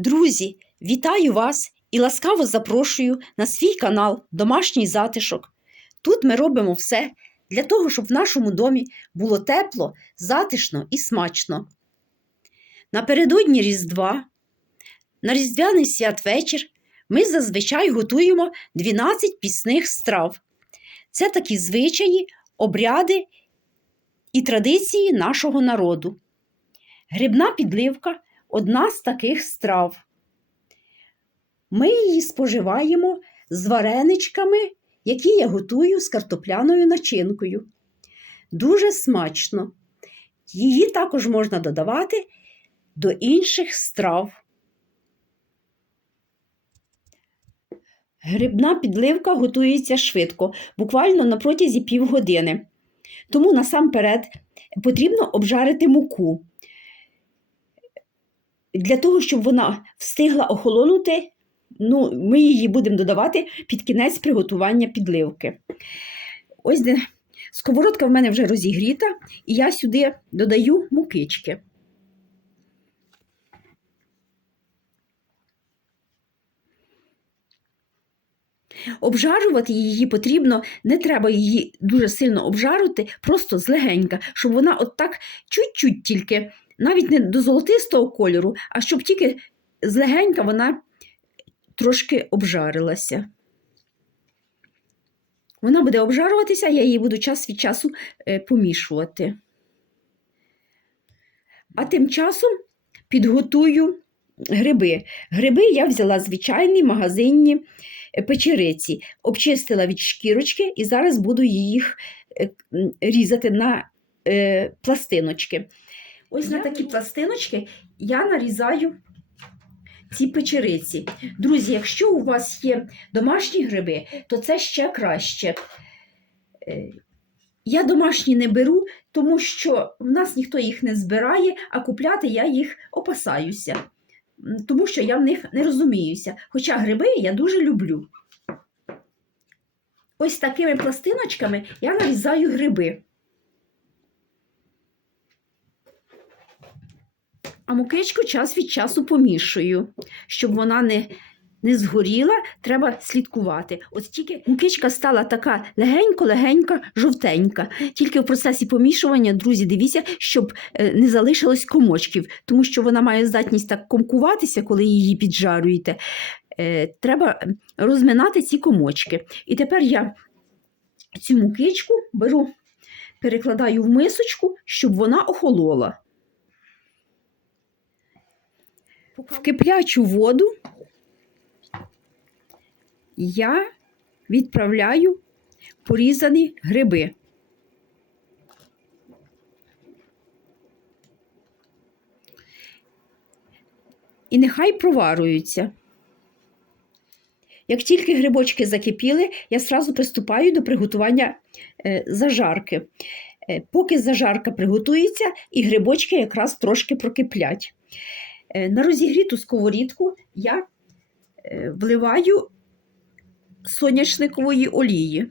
Друзі, вітаю вас і ласкаво запрошую на свій канал Домашній затишок. Тут ми робимо все для того, щоб в нашому домі було тепло, затишно і смачно. Напередодні Різдва, на Різдвяний святвечір ми зазвичай готуємо 12 пісних страв. Це такі звичаї, обряди і традиції нашого народу. Грибна підливка одна з таких страв. Ми її споживаємо з вареничками, які я готую з картопляною начинкою. Дуже смачно. Її також можна додавати до інших страв. Грибна підливка готується швидко, буквально на протязі півгодини. Тому насамперед потрібно обжарити муку. Для того, щоб вона встигла охолонути, ну, ми її будемо додавати під кінець приготування підливки. Ось де сковородка в мене вже розігріта, і я сюди додаю мукички. Обжарувати її потрібно, не треба її дуже сильно обжарити, просто злегенька, щоб вона от так чуть-чуть тільки, навіть не до золотистого кольору, а щоб тільки злегенька вона трошки обжарилася. Вона буде обжарюватися, я її буду час від часу е, помішувати. А тим часом підготую гриби. Гриби я взяла звичайні магазинні е, печериці, обчистила від шкірочки і зараз буду їх е, різати на пластиночки. Ось на такі пластиночки я нарізаю ці печериці. Друзі, якщо у вас є домашні гриби, то це ще краще. Е, Я домашні не беру, тому що в нас ніхто їх не збирає, а купляти я їх опасаюся, тому що я в них не розуміюся. Хоча гриби я дуже люблю. Ось такими пластиночками я нарізаю гриби. А мукичку час від часу помішую, щоб вона не, не згоріла, треба слідкувати. От тільки мукичка стала така легенько-легенька, жовтенька. Тільки в процесі помішування, друзі, дивіться, щоб е, не залишилось комочків, тому що вона має здатність так комкуватися, коли її піджарюєте. Е, Треба розминати ці комочки. І тепер я цю мукичку беру, перекладаю в мисочку, щоб вона охолола. В киплячу воду я відправляю порізані гриби. І нехай проварюються. Як тільки грибочки закипіли, я сразу приступаю до приготування е, зажарки. Е, поки зажарка приготується, і грибочки якраз трошки прокиплять. Е, На розігріту сковорідку я е, вливаю соняшникової олії.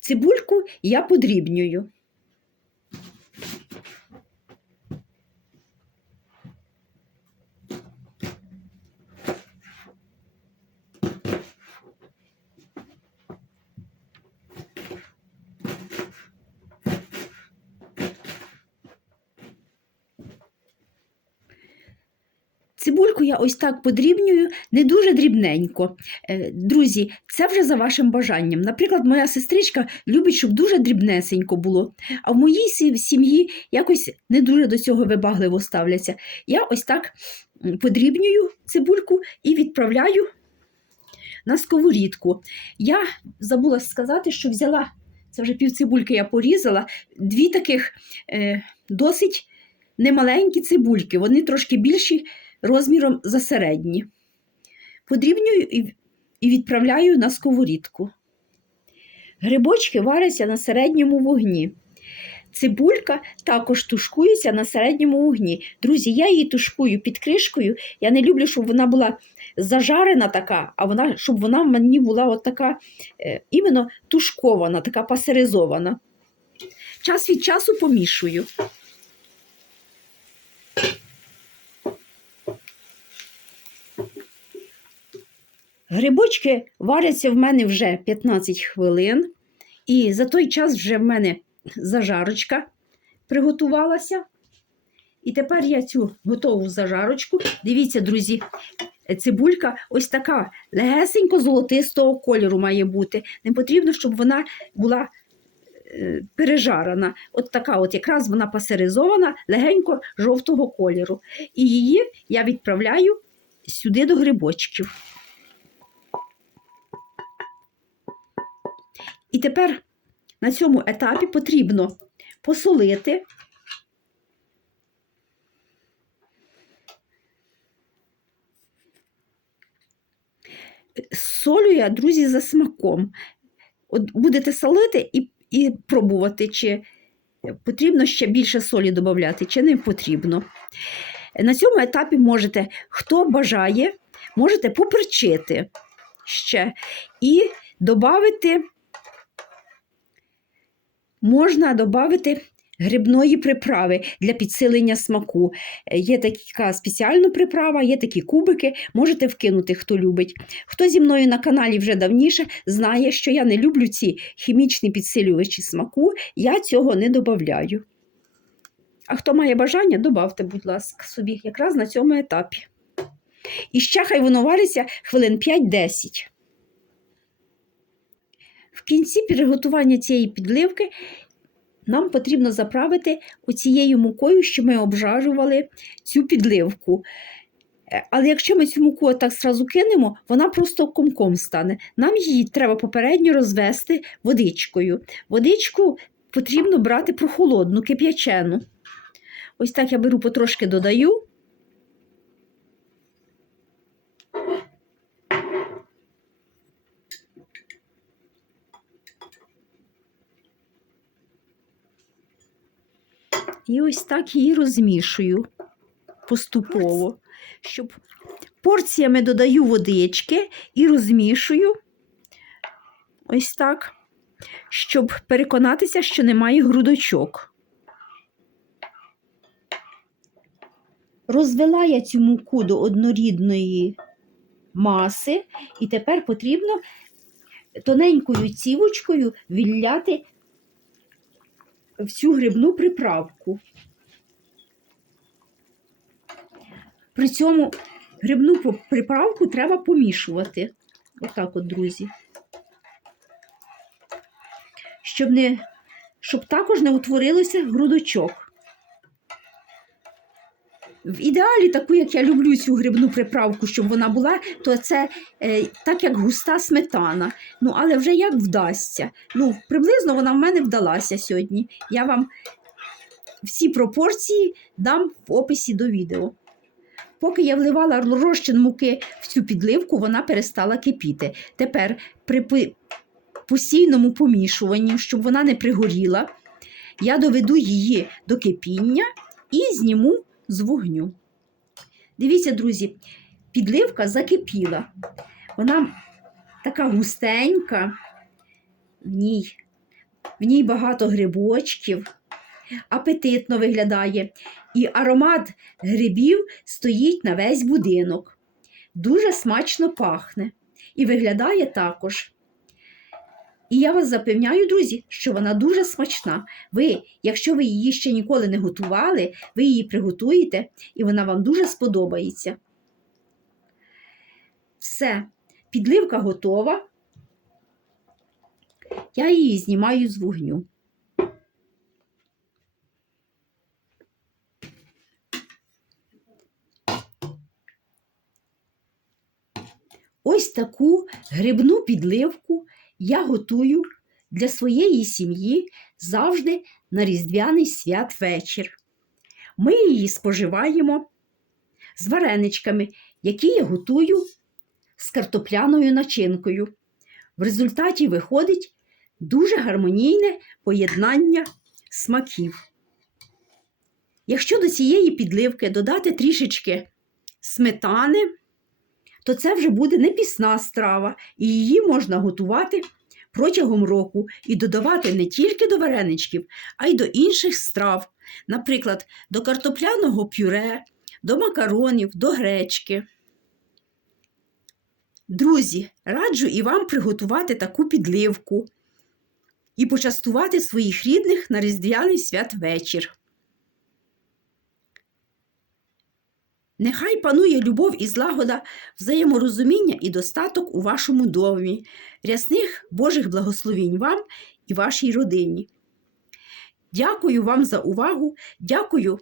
Цибульку я подрібнюю. Цибульку я ось так подрібнюю, не дуже дрібненько. Е, Друзі, це вже за вашим бажанням. Наприклад, моя сестричка любить, щоб дуже дрібнесенько було, а в моїй сім'ї якось не дуже до цього вибагливо ставляться. Я ось так подрібнюю цибульку і відправляю на сковорідку. Я забула сказати, що взяла, це вже пів цибульки я порізала, дві таких е, досить немаленькі цибульки, вони трошки більші розміром за середні. Подрібнюю і, відправляю на сковорідку. Грибочки варяться на середньому вогні. Цибулька також тушкується на середньому вогні. Друзі, я її тушкую під кришкою. Я не люблю, щоб вона була зажарена така, а вона, щоб вона в мені була от така е, іменно тушкована, така пасеризована. час від часу помішую. Грибочки варяться в мене вже 15 хвилин, і за той час вже в мене зажарочка приготувалася. І тепер я цю готову зажарочку. Дивіться, друзі, цибулька ось така легесенько золотистого кольору має бути. Не потрібно, щоб вона була е, пережарена. От така, от якраз вона пасеризована, легенько жовтого кольору. І її я відправляю сюди до грибочків. І тепер на цьому етапі потрібно посолити. Солю я, друзі, за смаком. От будете солити і, і пробувати, чи потрібно ще більше солі додати, чи не потрібно. На цьому етапі можете, хто бажає, можете поперчити ще і додати можна додати грибної приправи для підсилення смаку. Е, Є така спеціальна приправа, є такі кубики, можете вкинути, хто любить. Хто зі мною на каналі вже давніше, знає, що я не люблю ці хімічні підсилювачі смаку, я цього не додаю. А хто має бажання, додавте, будь ласка, собі, якраз на цьому етапі. І ще хай воно вариться хвилин 5-10. Кінці приготування цієї підливки нам потрібно заправити оцією мукою, що ми обжарювали цю підливку. Е, Але якщо ми цю муку так зразу кинемо, вона просто комком стане. Нам її треба попередньо розвести водичкою. Водичку потрібно брати прохолодну, кип'ячену. Ось так я беру потрошки додаю. І ось так її розмішую поступово, щоб порціями додаю водички і розмішую ось так, щоб переконатися, що немає грудочок. Розвела я цю муку до однорідної маси, і тепер потрібно тоненькою цівочкою відляти в цю грибну приправку. При цьому грибну приправку треба помішувати. Отак от, друзі. Щоб, не, щоб також не утворилося грудочок. В ідеалі, таку, як я люблю цю грибну приправку, щоб вона була, то це е, так, як густа сметана. Ну, але вже як вдасться. Ну, приблизно вона в мене вдалася сьогодні. Я вам всі пропорції дам в описі до відео. Поки я вливала розчин муки в цю підливку, вона перестала кипіти. Тепер при постійному помішуванні, щоб вона не пригоріла, я доведу її до кипіння і зніму з вогню. Дивіться, друзі, підливка закипіла. Вона така густенька, в ній, в ній багато грибочків, апетитно виглядає. І аромат грибів стоїть на весь будинок. Дуже смачно пахне і виглядає також. І я вас запевняю, друзі, що вона дуже смачна. Ви, якщо ви її ще ніколи не готували, ви її приготуєте, і вона вам дуже сподобається. Все, підливка готова. Я її знімаю з вогню. Ось таку грибну підливку я готую для своєї сім'ї завжди на Різдвяний святвечір. Ми її споживаємо з вареничками, які я готую з картопляною начинкою. В результаті виходить дуже гармонійне поєднання смаків. Якщо до цієї підливки додати трішечки сметани, то це вже буде не пісна страва, і її можна готувати протягом року і додавати не тільки до вареничків, а й до інших страв, наприклад, до картопляного пюре, до макаронів, до гречки. Друзі, раджу і вам приготувати таку підливку і почастувати своїх рідних на Різдвяний святвечір. Нехай панує любов і злагода, взаєморозуміння і достаток у вашому домі, рясних Божих благословінь вам і вашій родині. Дякую вам за увагу, дякую,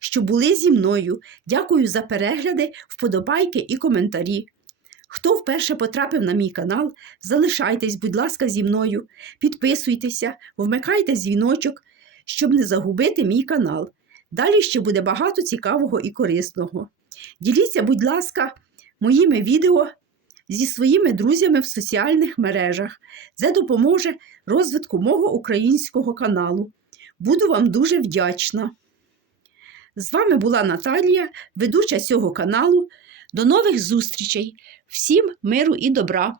що були зі мною. Дякую за перегляди, вподобайки і коментарі. Хто вперше потрапив на мій канал, залишайтесь, будь ласка, зі мною, підписуйтеся, вмикайте дзвіночок, щоб не загубити мій канал. Далі ще буде багато цікавого і корисного. Діліться, будь ласка, моїми відео зі своїми друзями в соціальних мережах. Це допоможе розвитку мого українського каналу. Буду вам дуже вдячна. З вами була Наталія, ведуча цього каналу. До нових зустрічей! Всім миру і добра!